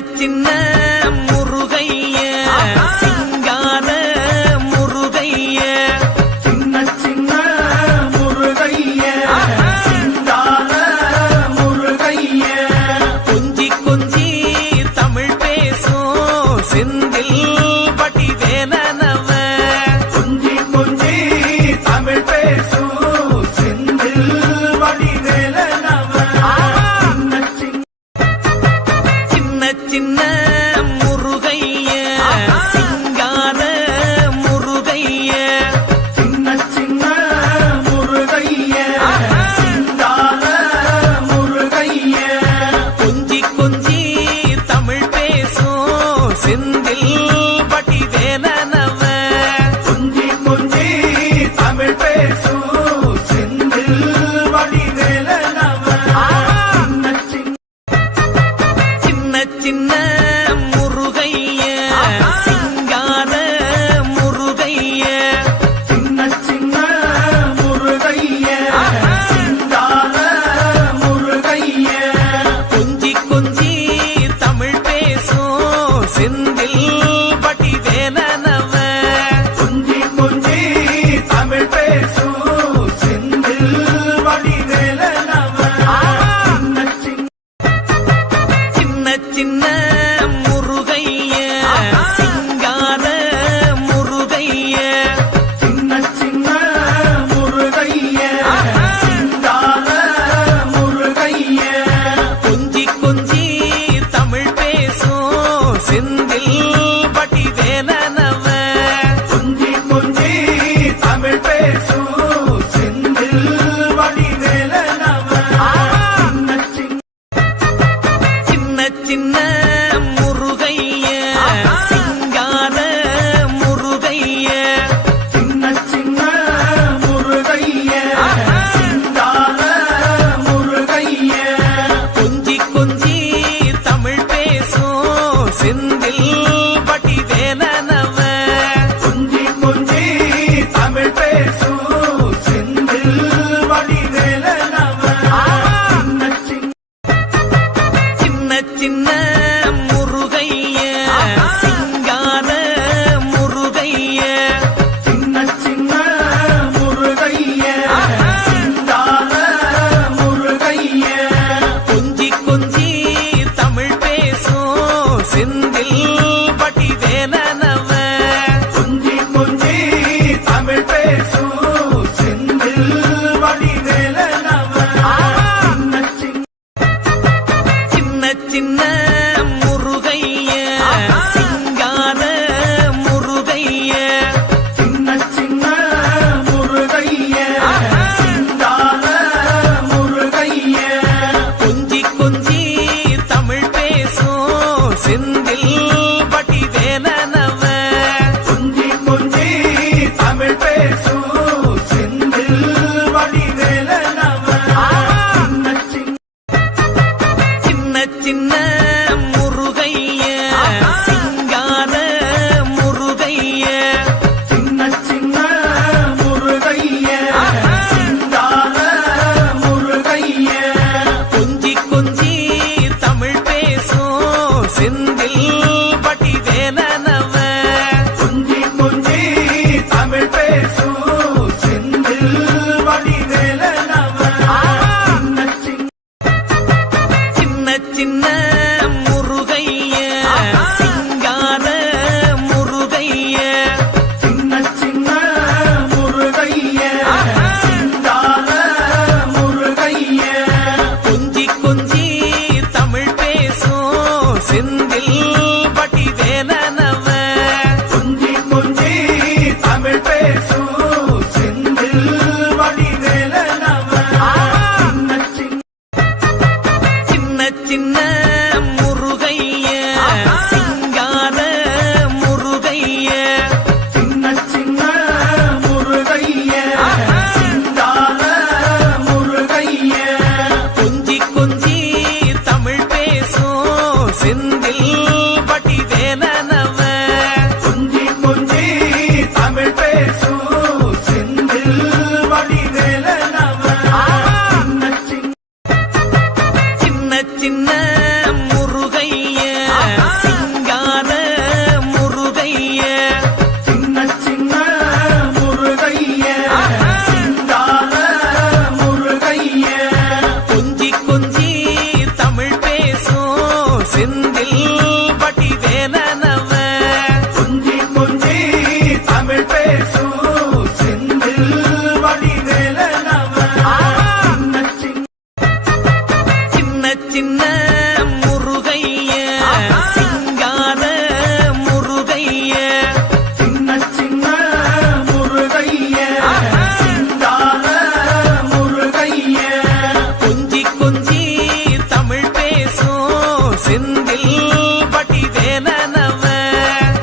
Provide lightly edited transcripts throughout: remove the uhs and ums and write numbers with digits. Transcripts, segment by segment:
சின்ன முருகைய சிங்கார முருகைய சின்ன சின்ன முருகைய சிங்கார முருகைய கொஞ்சி கொஞ்சி தமிழ் பேசும் செந்தில் வடிவேலனவ கொஞ்சி கொஞ்சி தமிழ் பேசும் செந்தில் வடிவேலனவ சின்ன சின்ன முருகைய சிங்கார முருகைய சின்ன சின்ன முருகைய சிங்கார முருகைய கொஞ்சி கொஞ்சி தமிழ் பேசும் செந்தில் வடிவேலனவ கொஞ்சி கொஞ்சி தமிழ் பேசும் செந்தில் வடிவேலனவ சின்ன சின்ன முருகைய சிங்கார முருகைய சின்ன சின்ன முருகைய சிங்கார முருகைய கொஞ்சி கொஞ்சி தமிழ் பேசும் செந்தில் வடிவேலனவ கொஞ்சி கொஞ்சி தமிழ் பேசும் செந்தில் வடிவேலனவ சின்ன சின்ன முருகைய சிங்கார முருகைய சின்ன சின்ன முருகைய சிங்கார முருகைய கொஞ்சி கொஞ்சி தமிழ் பேசும் செந்தில் வடிவேலனவ கொஞ்சி கொஞ்சி தமிழ் பேசும் செந்தில் வடிவேலனவ சின்ன சின்ன முருகைய சிங்கார முருகைய சின்ன சின்ன முருகைய சிங்கார முருகைய கொஞ்சி கொஞ்சி தமிழ் பேசும் செந்தில் வடிவேலனவ கொஞ்சி கொஞ்சி தமிழ் பேசும் செந்தில் வடிவேலனவ சின்ன சின்ன முருகைய சிங்கார முருகைய சின்ன சின்ன முருகைய சிங்கார முருகைய கொஞ்சி கொஞ்சி தமிழ் பேசும் செந்தில் வடிவேலனவ கொஞ்சி கொஞ்சி தமிழ் பேசும் செந்தில் வடிவேலனவ சின்ன சின்ன முருகைய சிங்கார முருகைய சின்ன சின்ன முருகைய சிங்கார முருகைய கொஞ்சி கொஞ்சி தமிழ் பேசும் செந்தில் வடிவேலனவ கொஞ்சி கொஞ்சி தமிழ் பேசும் செந்தில் வடிவேலனவ சின்ன சின்ன முருகைய சிங்கார முருகைய சின்ன சின்ன முருகைய சிங்கார முருகைய கொஞ்சி கொஞ்சி தமிழ் பேசும் செந்தில் வடிவேலனவ கொஞ்சி கொஞ்சி தமிழ் பேசும் செந்தில் வடிவேலனவ சின்ன சின்ன முருகைய சிங்கார முருகைய சின்ன சின்ன முருகைய சிங்கார முருகைய கொஞ்சி கொஞ்சி தமிழ் பேசும் செந்தில் வடிவேலனவ கொஞ்சி கொஞ்சி தமிழ் பேசும் செந்தில் வடிவேலனவ சின்ன சின்ன முருகைய சிங்கார முருகைய சின்ன சின்ன முருகைய சிங்கார முருகைய கொஞ்சி கொஞ்சி தமிழ் பேசும் செந்தில் வடிவேலனவ கொஞ்சி கொஞ்சி தமிழ் பேசும் செந்தில் வடிவேலனவ சின்ன சின்ன முருகைய சிங்கார முருகைய சின்ன சின்ன முருகைய சிங்கார முருகைய கொஞ்சி கொஞ்சி தமிழ் பேசும் செந்தில் பட்டி வேலனவ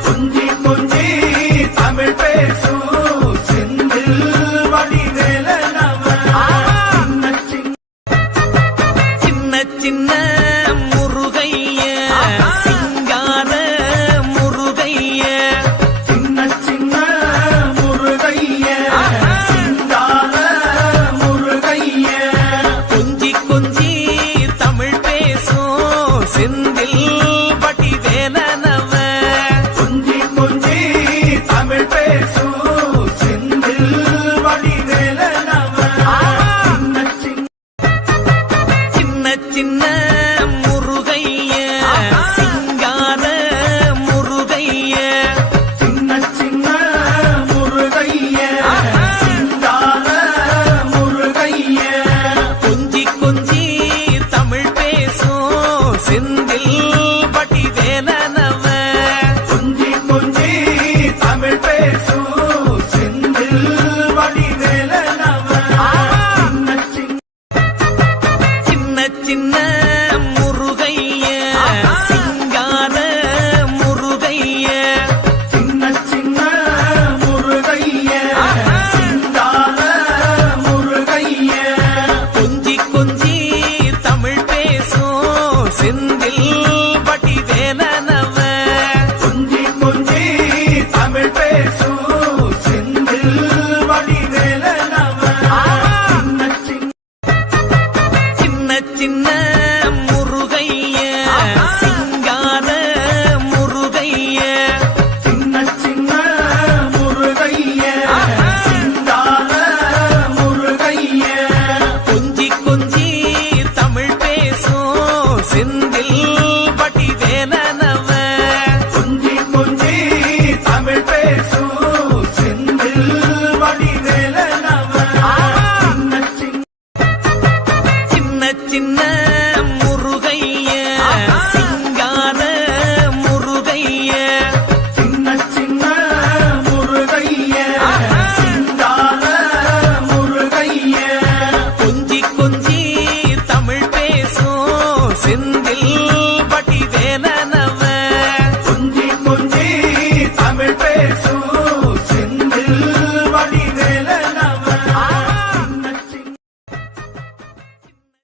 கொஞ்சி கொஞ்சி தமிழ் பேசும் செந்தில் வடிவேலனவ சின்ன சின்ன முருகைய சிங்கார முருகைய சின்ன சின்ன முருகைய சிங்கார முருகைய கொஞ்சி கொஞ்சி தமிழ் பேசும் செந்தில் பட்டி வேலனவ கொஞ்சி கொஞ்சி தமிழ் பேசும் செந்தில் வடிவேலனவ சின்ன சின்ன முருகைய சிங்கார முருகைய சின்ன சின்ன முருகைய சிங்கார முருகைய கொஞ்சி கொஞ்சி தமிழ் பேசும் செந்தில் பட்டி வேலனவ கொஞ்சி கொஞ்சி தமிழ் பேசும் செந்தில் வடிவேலனவ சின்ன சின்ன முருகைய சிங்கார முருகைய சின்ன சின்ன முருகைய சிங்கார முருகைய கொஞ்சி கொஞ்சி தமிழ் பேசும் செந்தில் பட்டி வேலனவ கொஞ்சி கொஞ்சி தமிழ் பேசும் செந்தில் வடிவேலனவ சின்ன சின்ன முருகைய சிங்கார முருகைய சின்ன சின்ன முருகைய சிங்கார முருகைய கொஞ்சி கொஞ்சி தமிழ் பேசும் செந்தில்